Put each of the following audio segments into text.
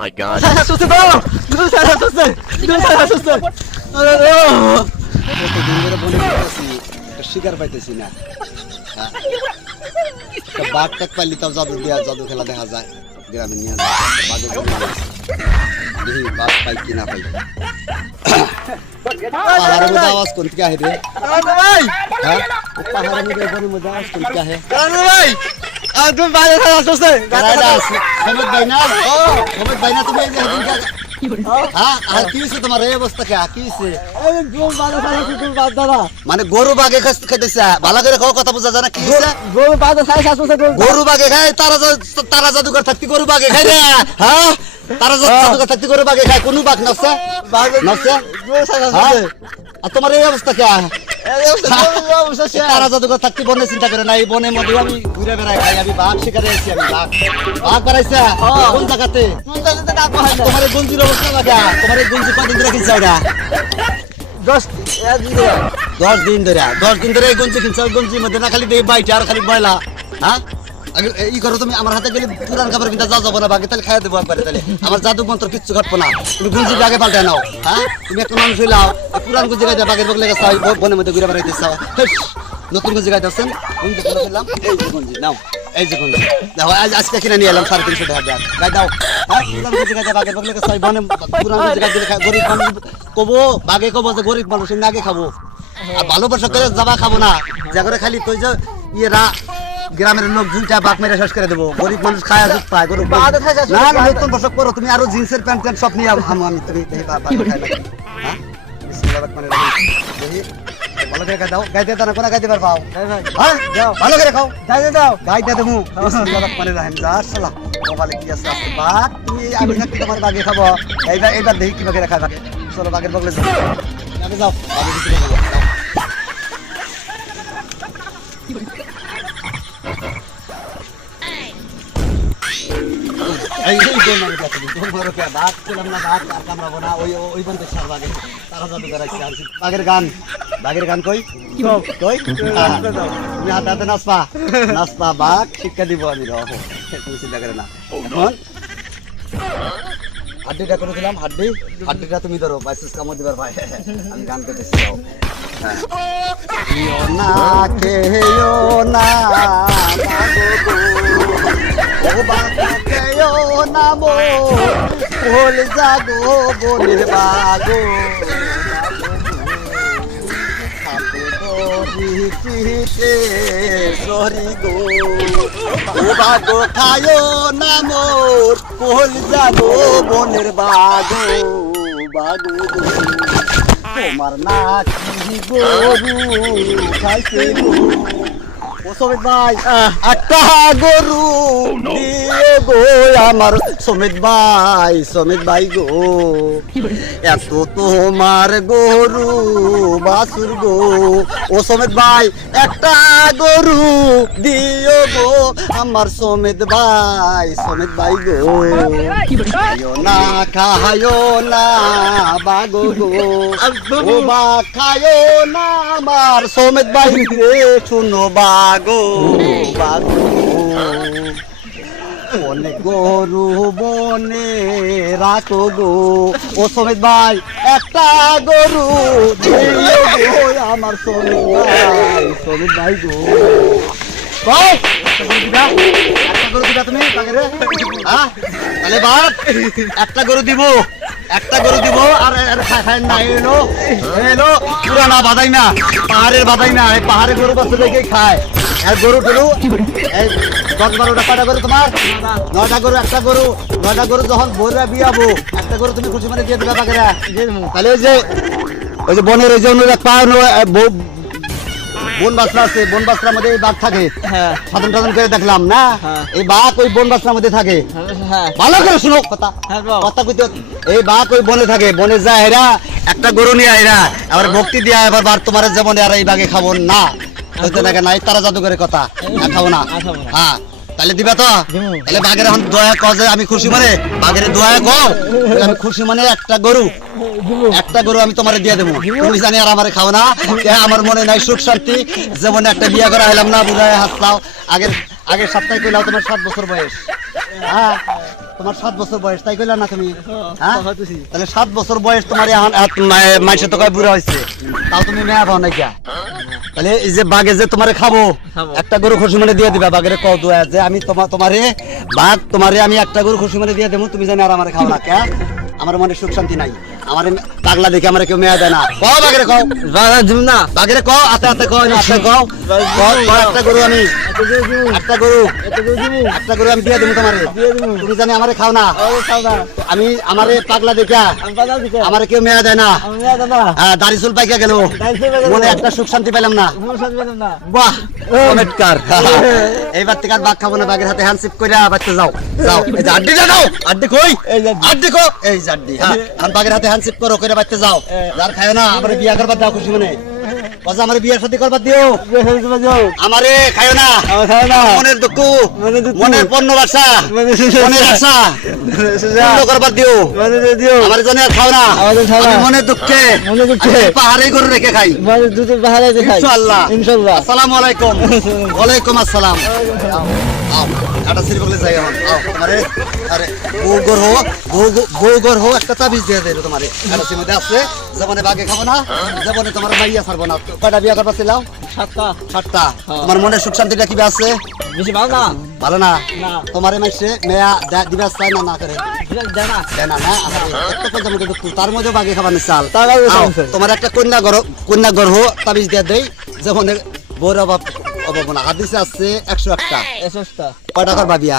my god. কতদিন ধরে বনে করতেছি একটা শিকার পাইতেছি না। একটা বাঘ টাক পাইলি তাও জাদু খেলা দেখা যায় গ্রামে নিয়ে যায় বাঘের জন্য দেখি বাঘ পাই কি না পাই। পাহাড়ের মধ্যে আওয়াজ কোন থেকে আহে রে? হ্যাঁ পাহাড়ের মধ্যে বনের মধ্যে আওয়াজ কোন থেকে আহে? সমেত ভাই না? সমেত ভাই না তুমি? হ্যাঁ আর কি হয়েছে তোমার এই অবস্থা? কে কি হয়েছে? মানে গরু বাঘে খাইতেছে? ভালো করে কথা বোঝা যায় না কি হয়েছে? গরু বাঘে খায়? তারা জাদুঘর থাকতে গরু বাঘে খায় রে? হ্যাঁ তারা জাদুঘর থাকতে গরু বাঘে খায়? কোন বাঘ নাচছে? আর তোমার এই অবস্থা কে? তারা জাদুঘর থাকতে বনে চিন্তা করে না? এই বনের মধ্যে আমি ঘুরে বেড়াই খাই। আমি বাঘ শিকারে আছি। আমি বাঘ বাড়াইছে কোন জায়গাতে? তোমার এই গঞ্জির অবস্থা লাগা? তোমার এই গঞ্জি কদিন ধরে কিনছে? 10 দিন ধরে এই গঞ্জি কিনছে। ওই গঞ্জির মধ্যে না খালি দেই বাইটা আর খালি ময়লা। হ্যাঁ ই করো তুমি আমার হাতে গেলে পুরান খাবার কিনতে যাবো না বাঘে, তাহলে খাইয়া দেবো একবারে। তাহলে আমার জাদু মন্ত্র কিচ্ছু ঘটবো না। তুমি গুঞ্জি আগে পাল্টায় নাও। হ্যাঁ তুমি একটা মানুষ হইলাও পুরান গুঞ্জি গাইতে বাঘের বগলে গেছে বনের মধ্যে ঘুরে বেড়াইতে চাও। নতুন গুঞ্জি গাইতে আসছেন? গুঞ্জি ফেললাম এই যে গুঞ্জি নাও। এই যে গুঞ্জি দেখো আজকে কিনে নিয়ে এলাম 350 টাকা দেওয়া গাই দাও। হ্যাঁ পুরান গুঞ্জি গাইতে বাঘের বগলে গেছে বনে পুরান গুঞ্জি গাইতে গরিব মানুষ কবো বাঘে কবো যে গরিব মানুষ আগে খাবো। আর ভালোবাসা করে যাবা খাবো না যা করে খালি তুই যে ইয়েরা গ্রামের লোক দুইটা বাঘ মেরে শেষ করে দেবো। গরিব মানুষ খায় আজ পায় গরু না। নতুন বসক করো তুমি আরো জিন্সের প্যান্ট প্যান্ট সব নিয়ে আমি তুমি হ্যাঁ ভালো করে দাও গাইতে দাও কোনা গাইতে পারবাও? হ্যাঁ ভালো করে খাও গাইতে দাও গাইতে দেবো মানে রাহেন যা শালা মোবাইলে কি আছে আছে বাঘ তুমি আমি থাকতে তোমার বাঘে খাবো। এইবার দেখি কি বাঘে খায় বাঘে। চলো বাঘের বগলে যাও যাও বাঘে কিছু খাবো। বাঘের গান কই কই তুমি হাতে হাতে নাচপা বাঘ শিক্ষা দিব আমি তুমি চিন্তা করে না। এখন হাড্ডিটা করে দিলাম হাড্ডিটা তুমি ধরো বাইসেস কামড় দিবার ভাই। আমি গান করতেছি না খেয়েও না নামো ভোল জাগো বনের বাগো সরি গো বাগো খায়ো নামো ভোল জাগো বনের বাগো বাগো তোমার না কি গরু খাইছে ও সমিত ভাই একটা গরু দিয়ে গো আমার সমিত ভাই গো এত তোমার গরু বাসুর গো। ও সমিত ভাই একটা গরু দিও গো আমার সমিত ভাই গো খায়ো না বাগো গো ও বা খায়ো না আমার সমিত ভাই রে শুনো বাগো বনে গরু বনে রাখো গো। ও সমিত ভাই একটা গরু দিও গো আমার সমিত ভাই গো। একটা গরু দিবা তুমি তাহলে বাপ একটা গরু দিব আর খায় না এলো পুরানা বাদাই না পাহাড়ের বাদাই না। এই পাহাড়ের গরু বাচ্চা দেখে খায় আর গরু টরু 10-12টা কটা গরু তোমার 9টা গরু। একটা গরু 9টা গরু যখন বইরা বিয়াবো একটা গরু তুমি খুশি মানে দিয়ে দিবা বাগেরা। তাহলে ওই যে বনের ওই যে বন বাসরা আছে বন বাসরার মধ্যে এই বাঘ থাকে। সাধন টাধন করে দেখলাম না এই বাঘ ওই বন বাসরার মধ্যে থাকে। ভালো করে শুনো কথা কইতে এই বাঘ ওই বনে থাকে বনে যায় এরা একটা গরু নিয়ে এরা আবার ভক্তি দিয়া এবার বার তোমার যেমন আর এই বাঘে খাবো না হইতে থাকে না। তারা জাদুঘরে কথা খাবো না। হ্যাঁ তাহলে দিবা তো? তাহলে বাঘের এখন দয়া কজে আমি খুশি মানে বাঘের দয়া কও আমি খুশি মানে একটা গরু আমি তোমারে দিয়ে দেবো। তুমি জানি আর আমারে খাও না আমার মনে নাই সুখ শান্তি যেমন একটা বিয়া করা হইলাম না বুঝায় হাসলাও আগের সপ্তাহে কইলাও তোমার 7 বছর বয়স। হ্যাঁ তোমার 7 বছর বয়স তাই কইলা না তুমি হ্যাঁ হইতেছি। তাহলে 7 বছর বয়স তোমার এখন মাইসে তো কয় বুড়া হইছে তাও তুমি মেয়া পাও না কিয়া তাহলে এই যে বাগে যে তোমারে খাবো খাবো। একটা গরু খুশি মনে দিয়ে দিবা বাগেরে কও দোয়া যে আমি তোমারে বাঘ তোমারে আমি একটা গরু খুশি মনে দিয়ে দেবো তুমি জানি আর আমারে খাও না কে আমার মনে সুখ শান্তি নাই আমার পাগলা দেখে আমার কেউ মেয়া দেয় না কও বাগেরে কও দিম না বাগেরে কও আতে আতে কও না আতে কও কও একটা গরু আমি একটা গরু একটা গরু আমি দিয়ে দেবো তোমারে তুমি জানি আমারে খাও না আমি আমারে পাগলা দেখা আমারে কেউ মেয়া দেয় না দাড়ি চুল পাইকা গেল মনে একটা সুখ শান্তি পেলাম না বাহ চমৎকার এইবার থেকে আর বাঘ খাবো না বাঘের হাতে হ্যান্ডশিপ করে বাচ্চা যাও যাও এই যে আড্ডি দাও আড্ডি কই আড্ডি কো এই যে আড্ডি হ্যাঁ আর বাঘের হাতে হ্যান্ডশিপ করো করে বাচ্চা যাও যার খায় না আমারে বিয়া করবার দাও খুশি মনে বাজা আমারে বিয়ার সাথে করবার দিও আমারে খায় না মনের দুঃখ মনের পণ্য বাসা মনের আশা পূর্ণ করবার দিও আমারে জন্য আর খাও না আমি মনের দুঃখে পাহাড়ে গরু রেখে খাই ইনশাআল্লাহ আসসালামু আলাইকুম ওয়ালাইকুম আসসালাম আও কাটা সিরি বলে যাই এখন আও তোমারে আরে বউগর হো একটা তাবিজ দিয়ে দেব তোমারে কাটা সিরি মধ্যে আছে জীবনে বাগে খাবো না জীবনে তোমার মাইয়া ছাড়বো না কয়টা বিয়া করবা ছিলাও 7টা তোমার মনে সুখ শান্তিটা কি আছে বেশি ভালো না ভালো না না। তোমারে মাইছে মেয়া দিবা চাই না না করে জানা দেনা না একটা কথা মধ্যে দুঃখ তার মধ্যে বাগে খাবার চাল তার আগে আও, চাল। তোমার একটা কন্যা গর্ভ তাবিজ দিয়ে দেই যখন বউর অভাব না হাদিসে আছে 101টা এসস্তা কয়টা করবা বিয়া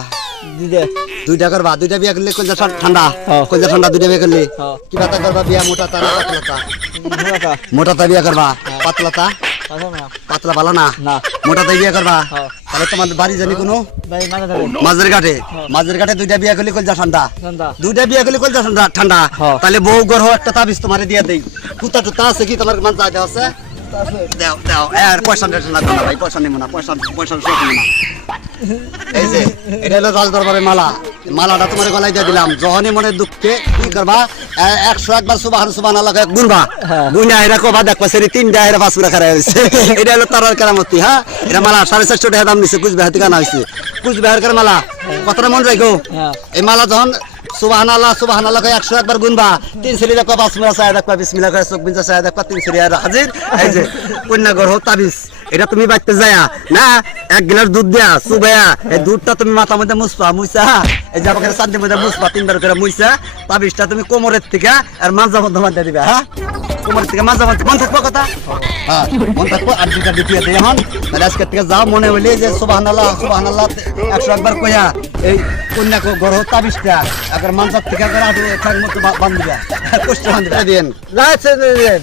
দিদে 2টা করবা 2টা বিয়া করলে কইজা ঠান্ডা হ্যাঁ। কইজা ঠান্ডা 2টা বিয়া করলে হ্যাঁ। কি বাতা করবা বিয়া মোটা তা না পাতলাতা মোটা মোটাটা বিয়া করবা পাতলাতা কথা না পাতলা ভালো না না। মোটাতে বিয়া করবা হ্যাঁ। তাহলে তোমার বাড়ি জানি কোনো ভাই মানে ধরে মাঝের ঘাটে 2টা বিয়া করলে কইজা ঠান্ডা ঠান্ডা 2টা বিয়া করলে কইজা ঠান্ডা হ্যাঁ। তাহলে বউ গর্ভ একটা তাবিজ তোমারে দিয়া দেই কুতা টুতা আছে কি তোমার মান চাইতে আছে দাও দাও আর পয়সা না দাও ভাই পয়সা নিব না পয়সা সব নিব না এই যে এটা হলো রাজ দরবারের মালাটা তোমার গলায় দিয়ে দিলাম যখনই মনে দুঃখে কি করবা 101 বার সুবহানাল্লাহ গুনবা গুনা এরা কবা দেখবা সেরি 3টা এরা 5 করে খারাপ হইছে এটা হলো তারার কেরামতি হ্যাঁ এটা মালা 450 টাকা দাম নিছে কুচবিহার থেকে আনা হইছে কুচবিহারের মালা কতটা মন রাখো হ্যাঁ। এই মালা যখন সুবহানাল্লাহ 101 বার গুনবা 3 সেরি দেখবা 5 মিলা চায় দেখবা বিসমিল্লাহ করে চোখ বিনজা চায় দেখবা 3 সেরি আর হাজির এই যে কন্যা গর্ভ তাবিজ এটা তুমি বাইতে যায়া না 1 গ্লাস দুধ দেয়া সুবায়া এই দুধটা তুমি মাথা মধ্যে মুইছা এই যে আমাকে সান্তি মধ্যে মুছবা 3বার করে মুইছা তাবিজটা তুমি কোমরের থেকে আর মাঝা মধ্যে দিবা হ্যাঁ কোমরের থেকে মাঝা মধ্যে মন থাকবো কথা হ্যাঁ মন থাকবো আর দুটা দিতে দেই এখন তাহলে আজকে থেকে যাও মনে হইলে যে সুবহানাল্লাহ 101 বার কইয়া এই কন্যা গর্ভ তাবিজটা আগে মানজাত থেকে আগে আটু থাক মতো বান্ধিবা কষ্ট বান্ধিবা দেন লাইসেন্স দেন